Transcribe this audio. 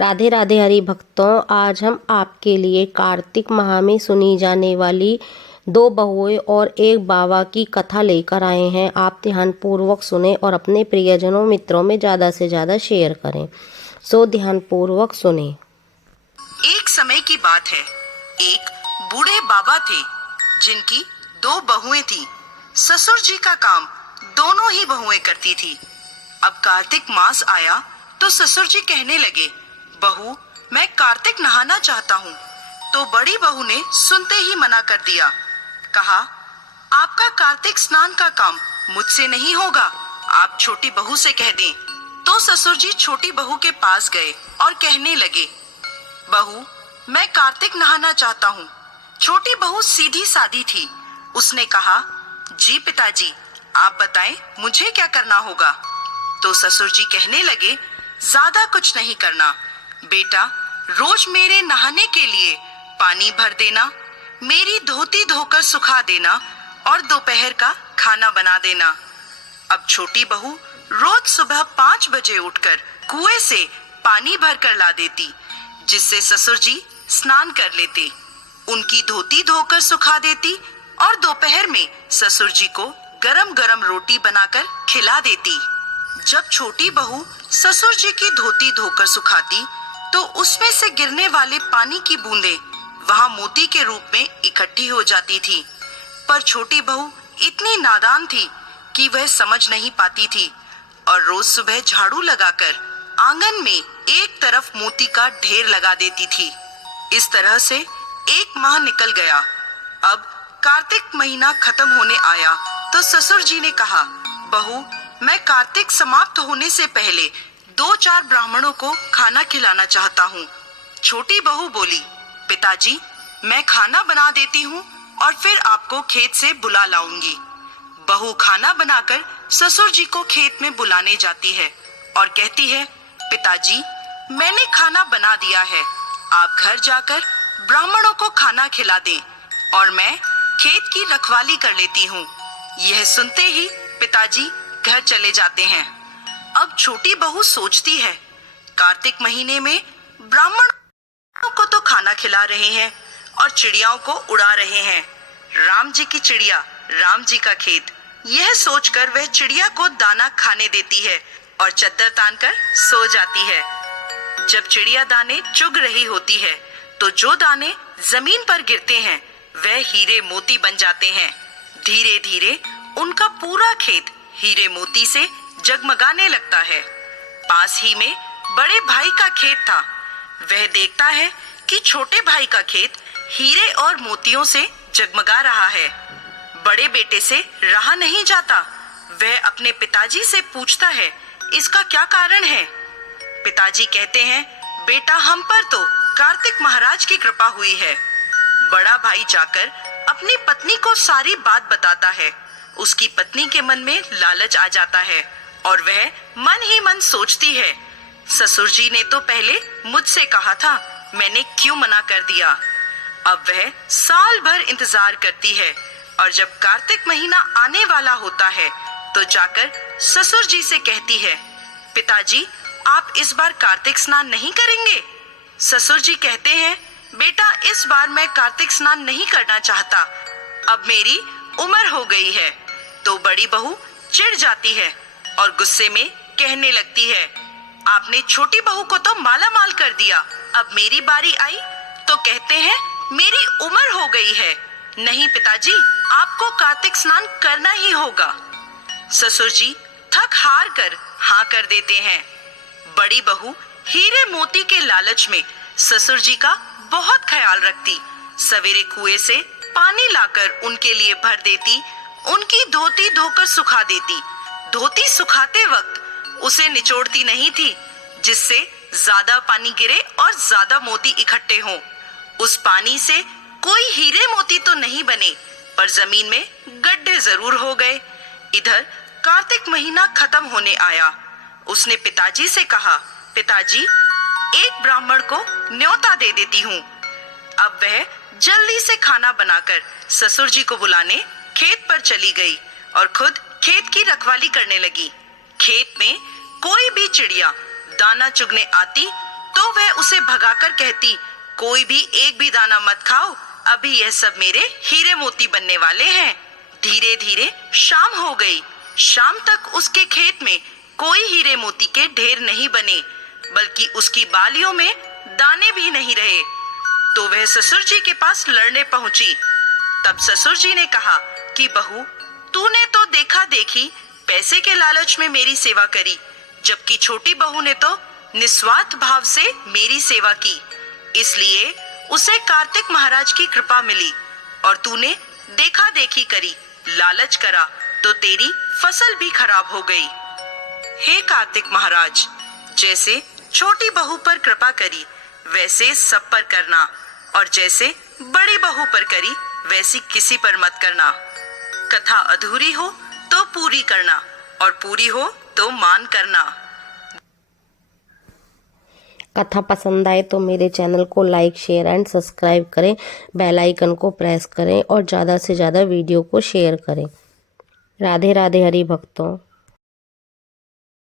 राधे राधे हरि भक्तों, आज हम आपके लिए कार्तिक माह में सुनी जाने वाली दो बहुएं और एक बाबा की कथा लेकर आए हैं। आप ध्यानपूर्वक सुने और अपने प्रियजनों मित्रों में ज़्यादा से ज़्यादा शेयर करें। सो ध्यानपूर्वक सुने। एक समय की बात है। एक बूढ़े बाबा थे जिनकी दो बहुएं थीं। ससुर जी का काम दोनों ही बहुएं करती थी। अब कार्तिक मास आया तो ससुर जी कहने लगे, बहू, मैं कार्तिक नहाना चाहता हूँ। तो बड़ी बहू ने सुनते ही मना कर दिया। कहा, आपका कार्तिक स्नान का काम मुझसे नहीं होगा, आप छोटी बहू से कह दें। तो ससुर जी छोटी बहू के पास गए और कहने लगे, बहू, मैं कार्तिक नहाना चाहता हूँ। छोटी बहू सीधी सादी थी। उसने कहा, जी पिताजी, आप बताएं मुझे क्या करना होगा। तो ससुर जी कहने लगे, ज्यादा कुछ नहीं करना बेटा, रोज मेरे नहाने के लिए पानी भर देना, मेरी धोती धोकर सुखा देना और दोपहर का खाना बना देना। अब छोटी बहू रोज सुबह 5 बजे उठकर कुएं से पानी भरकर ला देती, जिससे ससुर जी स्नान कर लेते, उनकी धोती धोकर सुखा देती और दोपहर में ससुर जी को गरम गरम रोटी बनाकर खिला देती। जब छोटी बहू ससुर जी की धोती धोकर सुखाती तो उसमें से गिरने वाले पानी की बूंदें वहां मोती के रूप में इकट्ठी हो जाती थी। पर छोटी बहू इतनी नादान थी कि वह समझ नहीं पाती थी और रोज सुबह झाड़ू लगाकर आंगन में एक तरफ मोती का ढेर लगा देती थी। इस तरह से 1 माह निकल गया। अब कार्तिक महीना खत्म होने आया तो ससुर जी ने कहा, बहू, मैं कार्तिक समाप्त होने से पहले 2-4 ब्राह्मणों को खाना खिलाना चाहता हूँ। छोटी बहू बोली, पिताजी, मैं खाना बना देती हूँ और फिर आपको खेत से बुला लाऊंगी। बहू खाना बनाकर ससुर जी को खेत में बुलाने जाती है और कहती है, पिताजी, मैंने खाना बना दिया है, आप घर जाकर ब्राह्मणों को खाना खिला दें और मैं खेत की रखवाली कर लेती हूँ। यह सुनते ही पिताजी घर चले जाते हैं। अब छोटी बहू सोचती है, कार्तिक महीने में ब्राह्मणों को तो खाना खिला रहे हैं और चिड़ियाओं को उड़ा रहे हैं। राम जी की चिड़िया, राम जी का खेत। यह सोचकर वह चिड़िया को दाना खाने देती है और चद्दर तानकर सो जाती है। जब चिड़िया दाने चुग रही होती है तो जो दाने जमीन पर गिरते हैं वह हीरे मोती बन जाते हैं। धीरे धीरे उनका पूरा खेत हीरे मोती से जगमगाने लगता है। पास ही में बड़े भाई का खेत था। वह देखता है कि छोटे भाई का खेत हीरे और मोतियों से जगमगा रहा है। बड़े बेटे से रहा नहीं जाता। वह अपने पिताजी से पूछता है, इसका क्या कारण है। पिताजी कहते हैं, बेटा, हम पर तो कार्तिक महाराज की कृपा हुई है। बड़ा भाई जाकर अपनी पत्नी को सारी बात बताता है। उसकी पत्नी के मन में लालच आ जाता है और वह मन ही मन सोचती है, ससुर जी ने तो पहले मुझसे कहा था, मैंने क्यों मना कर दिया। अब वह साल भर इंतजार करती है और जब कार्तिक महीना आने वाला होता है तो जाकर ससुर जी से कहती है, पिताजी, आप इस बार कार्तिक स्नान नहीं करेंगे। ससुर जी कहते हैं, बेटा, इस बार मैं कार्तिक स्नान नहीं करना चाहता, अब मेरी उम्र हो गई है। तो बड़ी बहू चिढ़ जाती है और गुस्से में कहने लगती है, आपने छोटी बहू को तो माला माल कर दिया, अब मेरी बारी आई तो कहते हैं मेरी उम्र हो गई है। नहीं पिताजी, आपको कार्तिक स्नान करना ही होगा। ससुर जी थक हार कर हाँ कर देते हैं। बड़ी बहू हीरे मोती के लालच में ससुर जी का बहुत ख्याल रखती। सवेरे कुएं से पानी लाकर उनके लिए भर देती, उनकी धोती धोकर सुखा देती। धोती सुखाते वक्त उसे निचोड़ती नहीं थी, जिससे ज्यादा पानी गिरे और ज्यादा मोती इकट्ठे हों। उस पानी से कोई हीरे मोती तो नहीं बने, पर जमीन में गड्ढे जरूर हो गए। इधर कार्तिक महीना खत्म होने आया। उसने पिताजी से कहा, पिताजी, एक ब्राह्मण को न्योता दे देती हूँ। अब वह जल्दी से खाना बनाकर ससुर जी को बुलाने खेत पर चली गई और खुद खेत की रखवाली करने लगी। खेत में कोई भी चिड़िया दाना चुगने आती तो वह उसे भगाकर कहती, कोई भी एक भी दाना मत खाओ, अभी यह सब मेरे हीरे मोती बनने वाले हैं। धीरे धीरे शाम हो गई। शाम तक उसके खेत में कोई हीरे मोती के ढेर नहीं बने, बल्कि उसकी बालियों में दाने भी नहीं रहे। तो वह ससुर जी के पास लड़ने पहुंची। तब ससुर जी ने कहा कि बहू, तूने तो देखा देखी पैसे के लालच में मेरी सेवा करी, जबकि छोटी बहू ने तो निस्वार्थ भाव से मेरी सेवा की, इसलिए उसे कार्तिक महाराज की कृपा मिली। और तूने देखा देखी करी, लालच करा, तो तेरी फसल भी खराब हो गई। हे कार्तिक महाराज, जैसे छोटी बहू पर कृपा करी वैसे सब पर करना, और जैसे बड़ी बहू पर करी वैसी किसी पर मत करना। कथा अधूरी हो तो पूरी करना, और पूरी हो तो मान करना। कथा पसंद आए तो मेरे चैनल को लाइक, शेयर एंड सब्सक्राइब करें, बेल आइकन को प्रेस करें और ज़्यादा से ज़्यादा वीडियो को शेयर करें। राधे राधे हरि भक्तों।